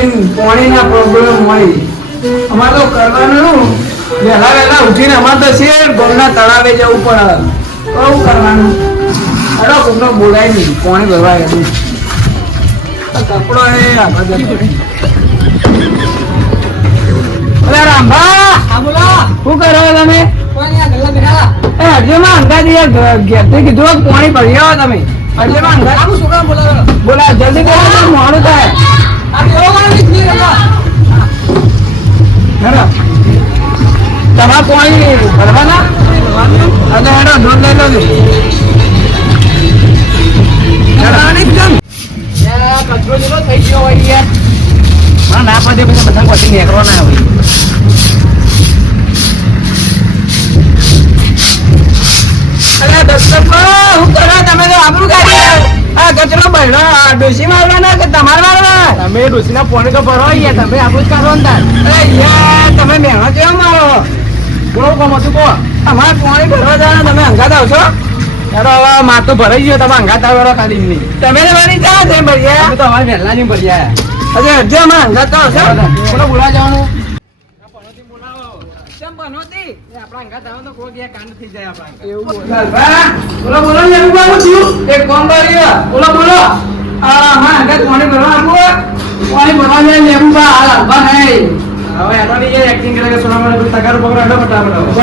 ઉઠીને પાણીના પ્રોબ્લેમ હોય. અમારે તો કરવાનું વહેલા વહેલા ઉઠીને અમારે તો છે ગોમના તળાવે જવું પડે. કહું કરવાનું? અરે કોકનો બોલાય નહીં પાણી ભરવા એનું કપડો એ અરે રામભા! બોલો. શું કરો તમે? એ અંદાજી ઘેરથી કીધું પાણી ભરી આવો તમે. બોલાવો? બોલા જલ્દી કરો મોડું થાય. તમારે પાણી ભરવાના અને જેટલો થઈ ગયો હોય યાર. હા ના પદે પછી બધા પછી નીકળવાના હોય અરે દર્શકો હું કરો તમે તો આબરૂ કાઢી આ કચરો બહેનો ડોસી મારવાના કે તમારે મારવા તમે ડોસીના પોણી તો ભરો અહીંયા તમે આબરૂ જ ને તાર અરે યાર તમે મહેનત કેમ મારો બોલો કોમ હતું કહો તમારે પોણી ભરવા જવાના તમે અંગાત આવશો યાર હવે માર તો ભરાઈ ગયો તમે અંગાત આવેલો ખાલી નહીં તમે તો મારી ચા છે ભૈયા અમે તો અમારે વહેલા નહીં ભર્યા અરે હજી અમારે અંગાત આવશો બોલો બોલા જવાનું કેમ પનોતી? એવું બોલો. બોલો, બોલો, ને એવું બાબુ થયું? એક કોમ કર્યું. બોલો, બોલો. આ, હા, આગળ પાણી ભરવા આપવું? પાણી ભરવા જાય ને બા, હાલ હલવા નહીં. હવે એનો બી એ કરે કે સોનામાં બધું તગારો પકડો, હેડો ફટાફટ.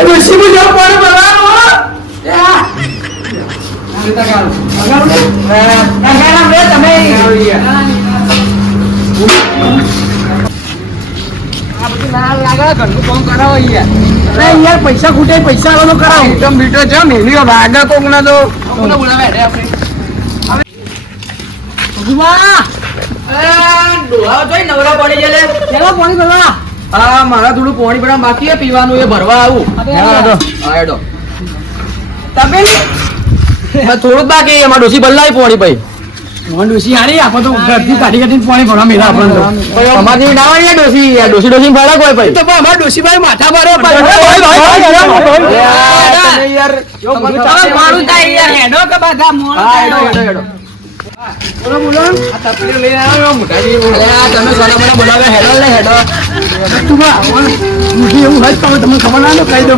એ બી જાઓ પાણી ભરવાનું, હો. એ તગારો. તગારો ને? તગારા બે તમે. ઘરનું કામ કરાવો યાર અરે યાર પૈસા ખૂટે પૈસા વાળો કરાવો. એકદમ બીટો છે મેલ્યો ભાગા કોક ના તો. કોને બોલાવે રે આપણે. ભગવા ડોહા જોઈ નવરા પડી ગયેલે. કેવો પાણી ભરવા. હા મારા થોડું પાણી ભરવા બાકી પીવાનું એ ભરવા આવું. હા હેડો. તમે થોડું બાકી એમાં ડોસી બદલાય પાણી ભાઈ. ડોસી હારી આપો તો ઘરથી કાઢી કાઢીને પાણી ભરવા મેલા આપણને તો. અમારી ના હોય ડોસી? ડોસી ડોસી ફરક હોય ભાઈ. તો અમાર ડોસી ભાઈ માથા મારે યાર મારું થાય યાર. હેડો કે બધા મોણ હેડો, હેડો, હેડો. બોલો, બોલો. આ તપેલી લઈને આવ્યો, મોટાજી. અરે, આ તમે સોના મને બોલાવે, હેડો ને, હેડો. તું બા, હવે એવું તો તમે તમને ખબર ના તો કહી દો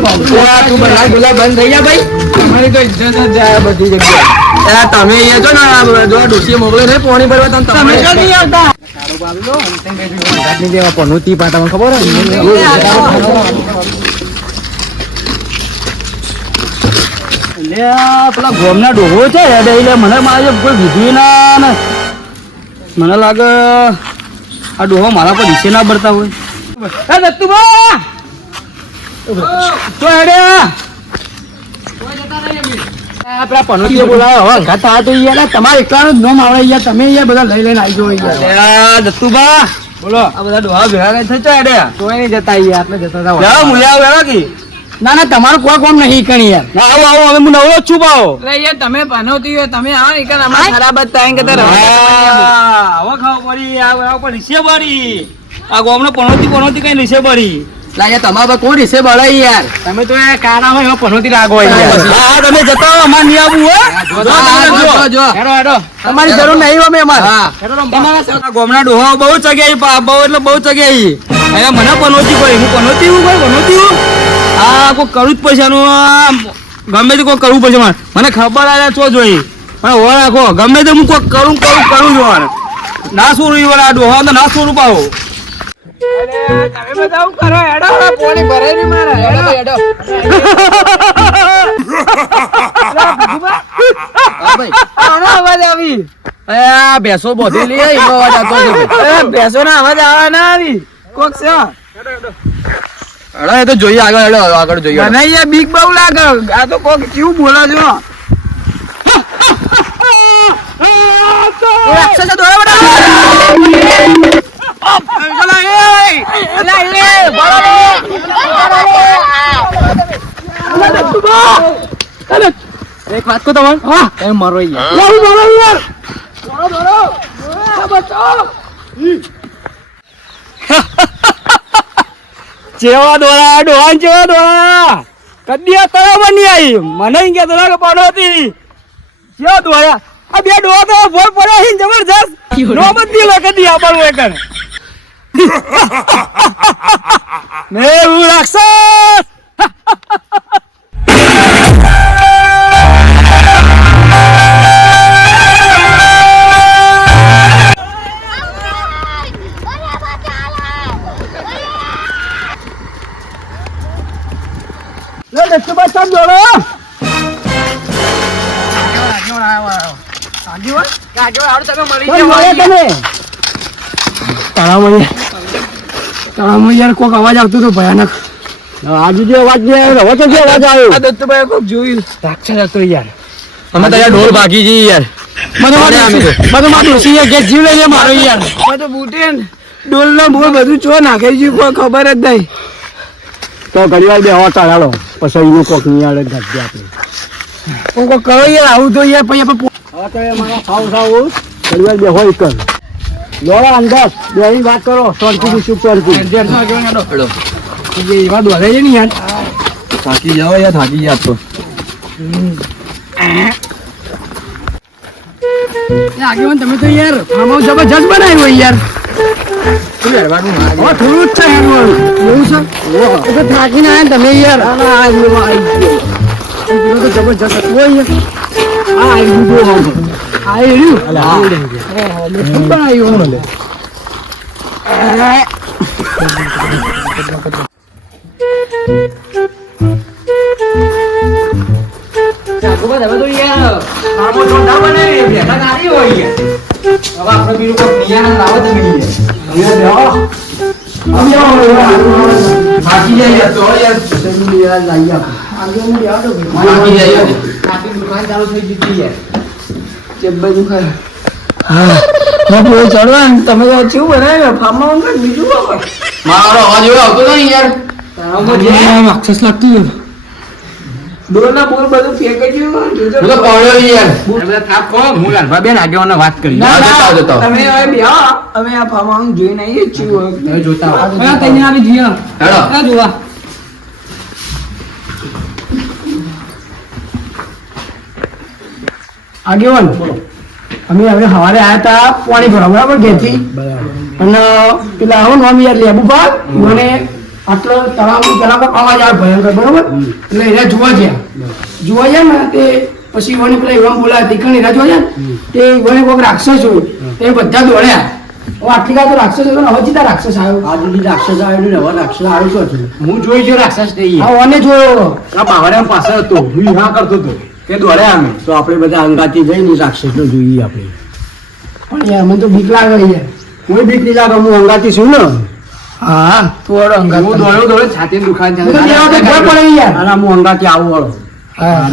તું બધા બોલા બંધ થઈ ગયા ભાઈ. તમારી તો ઇજ્જત જ જાય બધી જગ્યાએ. તમે અહીંયા છો ને જો આ મોકલે છે પાણી ભરવા તમે તમે જો નહીં આવતા ખબર પેલા ગોમના ડોહો છે એટલે મને મારે કોઈ વિધિ ના મને લાગે આ ડોહો મારા પર વિશે ના ભરતા હોય. તું દત્તુભા! તો હેડે આ પનોતીઓ બોલાવે હવે અંગાત આ તો યાર તમારે એકલાનું જ નામ આવડે યાર તમે યાર બધા લઈ લઈને આવી જાઓ યાર. દત્તુબા બોલો. આ બધા ડોહા ભેગા નહીં થતા હેડે? કોઈ નહીં જતા યાર આપણે જતા હતા જાઓ મુલ્યા વેળા કી. ના ના તમારું કોઈ કોમ નહીં કણી યાર. ના આવો આવો હવે હું નવરો જ છું પાવો યાર તમે પનોતી હોય તમે આવો ને કે અમારે ખરાબ જ થાય કે તારે હવે ખાવ પડી આ આ પર નીચે પડી આ ગોમનો પણોતી પણોતી કઈ રીસે પડી લાગે તમારા કોઈ રીસે બળાય યાર? તમે તો કાના હોય પનોતી લાગો યાર હા હા, તમે જતા અમાર નહીં હો. જો જો. હેડો હેડો. તમારી જરૂર નહીં અમે અમારે. ગોમના ડોહા બહુ એટલે બહુ ચગ્યા અહીંયા મને પનોતી કોઈ હું પનોતી હું કોઈ પનોતી હું? આ કોઈ કરવું જ પડશે ગમે તે કોઈ કરવું પડશે મને ખબર આવે તો જોઈ. પણ હો રાખો ગમે તે હું કોઈ કરું કરું કરું જોવાનું ના શું રહ્યું આ ડોહા તો ના સોરું પાવો તમે બધા હેડો પોણી બોધી લે એનો અવાજ આવતો ભેંસો ના અવાજ આવે. આવી કોક છે અરે એ તો જોઈએ આગળ હેડો આગળ જોઈએ મને યાર બીક બહુ લાગે આ તો કોક કેવું બોલો છો રાક્ષસ દોડે બધા એક વાત કહું તમારે હા એ મરો જેવા દોરા ડોહાન જેવા દોરા કદી તળાવમાં નહીં આવી મને કે કહેતો પાડો હતી જેવા દોરા આ બે ડોહા તો ભોર પડ્યા છે જબરજસ્ત. નોબત દી આવવાનું એક ને એવું રાક્ષસ લે દસ્તુભાઈ તમે જોડો તળાવમાં યાર કોક અવાજ આવતો હતો ભયાનક. આજુ જે અવાજ જે આવ્યો હવે તો જે અવાજ આવ્યો? આ દત્તુભાઈ કોક જોયું. રાક્ષસ હતો યાર. અમે તો યાર ઢોલ ભાગી જઈએ યાર. બધો અરે અમે તો. બધો માં ડોસી યાર ઘેર જીવ લઈએ મારો યાર. તો બૂટે ને. ડોલ નો બોલ બધું ચો નાખી છે કોઈ ખબર જ નહીં. તો ઘણી વાર બે હવા ચાલો પછી એનું કોક નિયાળે ગાડી આપણે. કોક કોક કરો યાર આવું તો યાર પછી આપણે હવે તો મારા સાવ સાવ ઘણી વાર બે હોય કર લોડા અંદર. બેની વાત કરો. શાંતિથી શું શાંતિ. એવા દોડે છે ને યાર. થાકી જાઓ યાર થાકી જાવ તો. આગેવાન તમે તો યાર ફાર્મ હાઉસ જબરજસ્ત બનાવ્યું હોય યાર. થોડું જ છે યાર. મારું. એવું છે એ તો થાકીને આયા ને તમે યાર પેલો તો જબરજસ્ત દુકાન ચાલુ થઈ જતી આવી ગયું આ એર્યું શું બનાવ્યું ચડવા. તમે તો કેવું બનાવ્યું? ફાર્મ હાઉસ બીજું બાપા મારો અવાજ એવો આવતો હતો ને યાર. રાક્ષસ લાગતું હતું. બોલ બધું ફેંકાઈ ગયું જોજો. તો પડ્યો યાર. બધા થાક ખો હું લાલભા બેન આગેવાને વાત કરી ના, જતા જતા તમે હવે બેહો. અમે આ ફાર્મ હાઉસ જોઈને આવીએ છીએ. જોતા આ તઈને આવી જઈએ. હેડો. આ જોવા. આગેવાન અમે હવે સવારે આયા હતા પાણી ભરા બરાબર ઘેરથી. અને પેલા આવો નામ યાર લેબુ પાક મને આટલો તળાવનું પેલા અવાજ આવે ભયંકર બરાબર? એટલે એને જોવા ગયા. જોવા ગયા ને તે પછી મને પેલા એવા બોલા તીખણ એના જોવા ગયા તે વણી કોઈક રાક્ષસ હોય તે બધા દોડ્યા. આટલી કાતો રાક્ષસ હતો હવે જીતા રાક્ષસ આવ્યો. આ સુધી રાક્ષસ આવ્યો ને હવે રાક્ષસ આવ્યો શું હું જોઈ છું રાક્ષસ તે હા આ ઓને જોયો. આ બાવરા પાસે હતો. હું હા કરતો હતો. તે દોડ્યા અમે તો આપણે બધા અંગાતી જઈને રાક્ષસ જોઈએ આપણે. પણ યાર મને તો બીક લાગે કોઈ બીક નહીં લાગે હું અંગાતી છું ને. હા થોડો અંગાત હું દોડ્યો દોડ્યો છાતી દુખાન પડે યાર અને હું અંગાતી આવું વાળો હા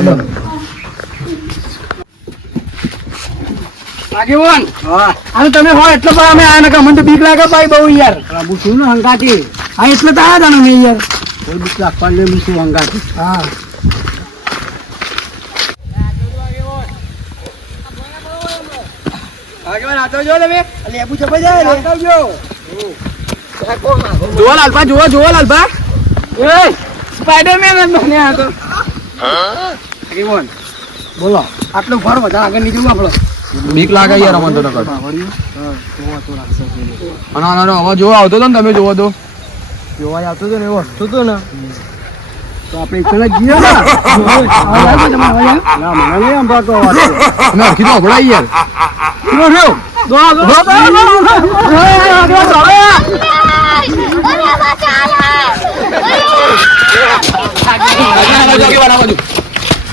આગેવાન હા. આ તમે હો એટલે પણ અમે આ નકા મને તો બીક લાગે ભાઈ બહુ યાર. બુ છું ને અંગાથી. હા એટલે તો આ જાણો યાર. કોઈ બીક રાખવા હું છું અંગાથી. હા. આગેવાન જો તમે. લેબુ ચપાઈ જાય જુઓ લાલપા જુઓ જુઓ લાલપા એ સ્પાઈડરમેન જ બન્યા હતો આગેવાન બોલો. આટલો ફર વધારે આગળ નહીં જવું આપણો? બીક લાગે યાર અમને તો નકર. અને આનો અવાજ જોવો આવતો હતો ને તમે જોવો તો. જોવા આવતો હતો ને એવો. હસતો હતો ને. તો આપણે એકલા જઈએ ને? ના મને નહીં સંભળાતો અવાજ અમે હરખી તો યાર. શું. ઓય, ઓય, આગળ ઓય.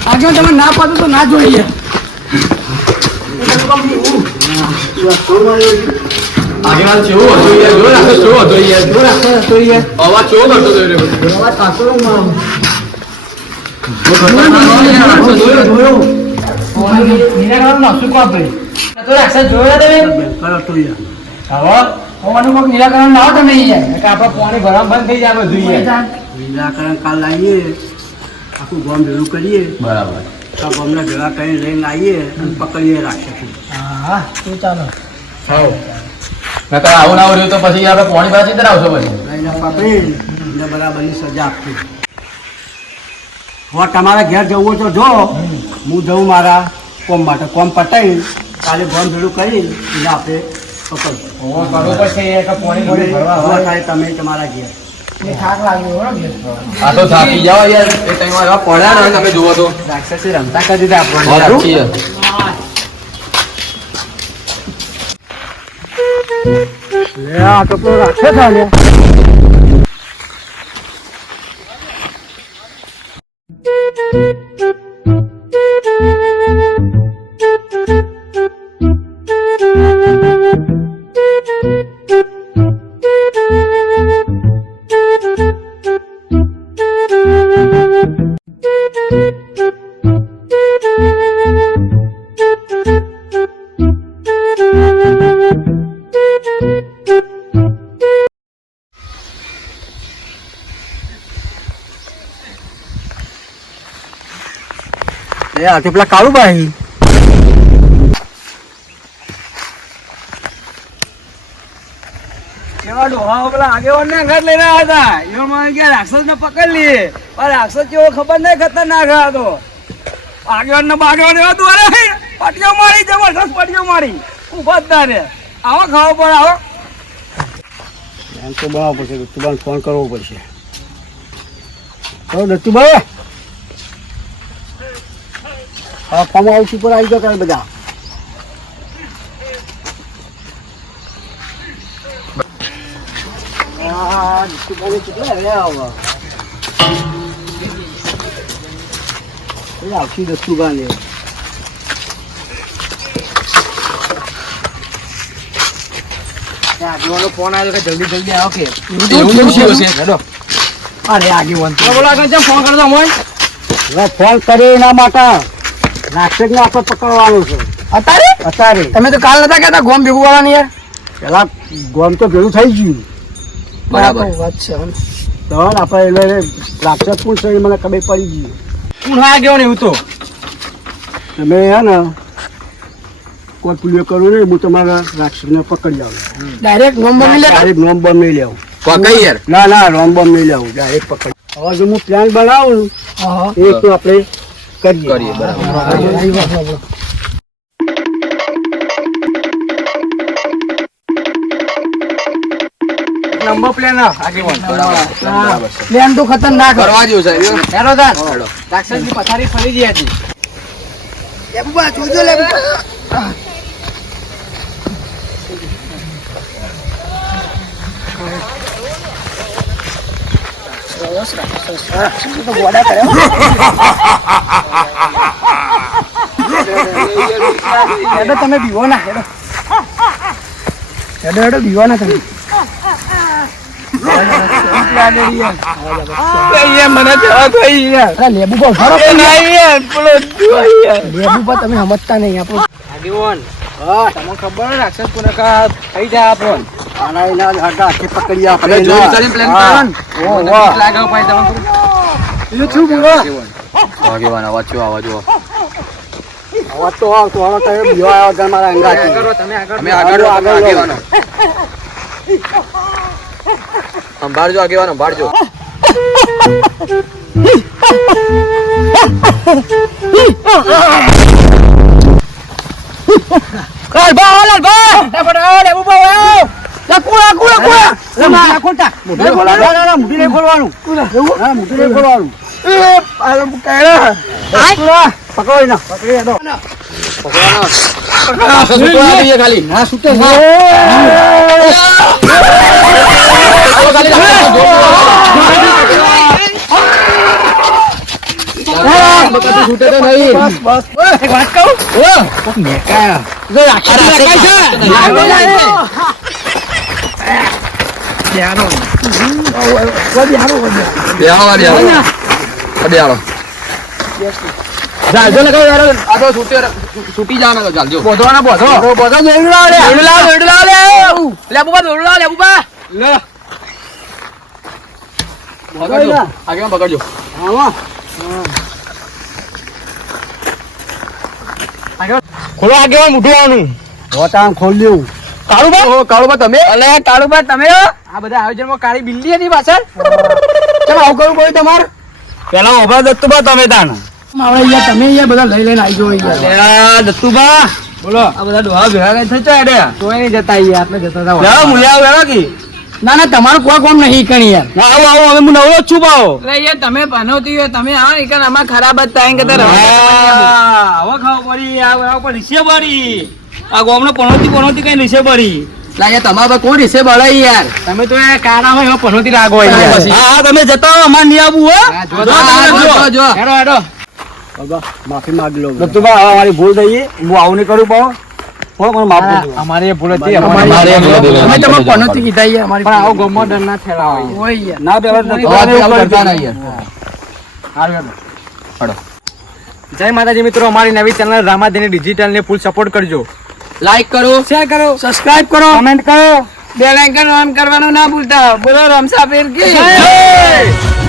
આગળ તમે ના પાડો તો ના જોઈએ આગેવાન કેવો હતો યાર જો રાક્ષસ કેવો હતો યાર જો હતો યાર અવાજ કેવો કરતો હતો બધો અવાજ સાચો નિરાકરણ નશું કો ભાઈ તો રાક્ષસ જોયો તમે? હોવાનું કોઈક નિરાકરણ લાવો તમે યાર કે આપણે પાણી ભરવા બંધ થઈ જાય બધું નિરાકરણ કાલ લાવીએ. આખું ગામ ભેગું કરીએ. બરાબર. તો ગામને ભેગા કરીને લઈને આવીએ અને પકડીએ રાખીશું હા તો ચાલો. નકર આવું ના રહ્યું તો પછી આપણે પોણી પાછી ધરાવશો આવશો પછી. લઈને પકડી ને બરાબરની સજા આપી. હવે તમારે ઘેર જવું તો જો. હું જઉં મારા કોમ માટે કોમ પતાવી કાલે ભણ ભેગું કરી એટલે આપણે હવા થાય તમે તમારા ઘેર. એ થાક લાગ્યો યાર તે ને. લે પેલો કાળુભાઈ એવા પેલા લઈને આવ્યા હતા. મને રાક્ષસને પકડી લઈએ. પણ રાક્ષસ કેવો ખબર નહીં ખતરનાક હતો. બાગેવાન એવા છે. પટીઓ મારી જબરદસ્ત પટીઓ મારી ઊભા જ ના આવો ખાવો પડે આવો એમ તો બનાવવો પડશે દત્તુભાઈ ફોન કરવો પડશે દત્તુભાઈ હાઉસ ઉપર આવી ગયા તમે બધા આવતી આવશે દત્તુભાઈને ફોન આવ્યો કે જલ્દી જલ્દી આવો કે એવું છે? હેડો. અરે આગેવાન તો. બોલો, બોલો, આગળ ચમ ફોન કરતા હોય ફોન કરી એના માટે રાક્ષસને આપણે પકડવાનું છે. અત્યારે અત્યારે તમે તો કાલ નતા કહેતા ગોમ ભેગું કરવાની યાર? પેલા ગોમ તો ભેગું થઈ ગયું. બરાબર. વાત છે. તો આપણે એટલે રાક્ષસ પણ છે એ મને ખબર પડી ગઈ. કોણ ગયો ને એવું તો? તમે હે ને કોઈ પુલ્યો કરવું નહીં હું તમારા રાક્ષસને પકડી આવું. ડાયરેક્ટ નોમ બમી લે ડાયરેક્ટ નોમ બમ નહીં લેવું પકડી યાર? ના ના નોમ બમ નહીં લેવું. ડાયરેક્ટ પકડી. હવે જો હું પ્લાન બનાવું ને, હા હા. એ તો આપણે કરીએ કરીએ બરાબર. Number plane. પ્લેન તો ખતરનાક. કરવા જેવું છે. હેડો. રાક્ષસની પથારી ફરી ગયા હતી લેબુબા, જોજો લેબુબા. સરસ રાક્ષસ. રાક્ષસે તો ગોડા કર્યા. હેડો તમે બીવો ના હેડો. હેડો હેડો બીવો ના તમે. યાર લેબુબા તમે સમજતા નહીં આપણો. આગેવાન હા તમને ખબર રાક્ષસ કોને થઈ જાય આપણો. આના આગેવાનો હાથા હાથે પકડી આપણે આપણે જોઈ વિચારીને plan હા. કરવાનો? ને. મને બીક લાગે હો ભાઈ તમે આગળ આગેવાનો સંભાળજો આગેવાનો સંભાળજો મુઠ્ઠી ખોલવાનું. ના, ના, નહીં ખોલવાનું. પકડો. પકડી દો. બેહાવા દે અડે આલો જાજો ને કહો યાર આ તો છૂટે છૂટી જાવ ને તો ચાલજો બોધવાના બોધો બોધો દોડું લાવ લે દોડું લાવ દોડું લાવ લે લે બુબા દોડું લાવ લે બુબા લે પકડજો આગળ પકડજો આમાં. ખોલો આગળ મૂઠવાનું વટાણ ખોલી દેવું. કાળુબા કાળુબા તમે અલે કાળુબા તમે આ બધા આયોજનમાં કાળી બિલ્લી હતી પાછળ? કેમ આવું કરવું પડ્યું તમારે? પેલા ઓભા દત્તુબા તમે તાણ. મારા અહીંયા તમે અહીંયા બધા લઈ લઈને આવી જાઓ દત્તુબા બોલો. આ બધા ડોહા ભેગા કઈ જાય હેડે? કોઈ નહીં જતા અહીંયા આપણે જતા હતા લેવા મુલ્યા વેલા કી? ના ના તમારું કોઈ કોમ નહીં કણી યાર. ના આવો આવો હવે હું નવરો છું પાવો અરે યાર તમે પનોતી હોય તમે આવો ને કે આમાં ખરાબ જ થાય કે તારે હવે ખાવ પડી આ આ પણ રીસે પડી. આ ગોમનો પણોતી પણોતી કઈ રીસે પડી? લાગે તમારે તો કોઈ રીસે બળાઈ યાર તમે તો એ હોય એમાં પનોતી લાગો હા હા તમે જતા રહો નહીં આવવું હો જો જો. જો હેડો હેડો બાબા માફી માંગ લો દત્તુભા હવે અમારી ભૂલ થઈ હું આવું નહીં કરું પાઉં અમારી ભૂલ હતી. અમે તમને પનોતી કીધા યાર અમારી પણ આવો ગમો ડર ના ના કરી જય માતાજી મિત્રો અમારી નવી ચેનલ રામાધીની ડિજિટલ ને ફૂલ સપોર્ટ કરજો લાઈક કરો શેર કરો. સબસ્ક્રાઇબ કરો. કમેન્ટ કરો. બેલ આઇકન ઓન કરવાનું ના ભૂલતા. બોલો રમસા પીર કી!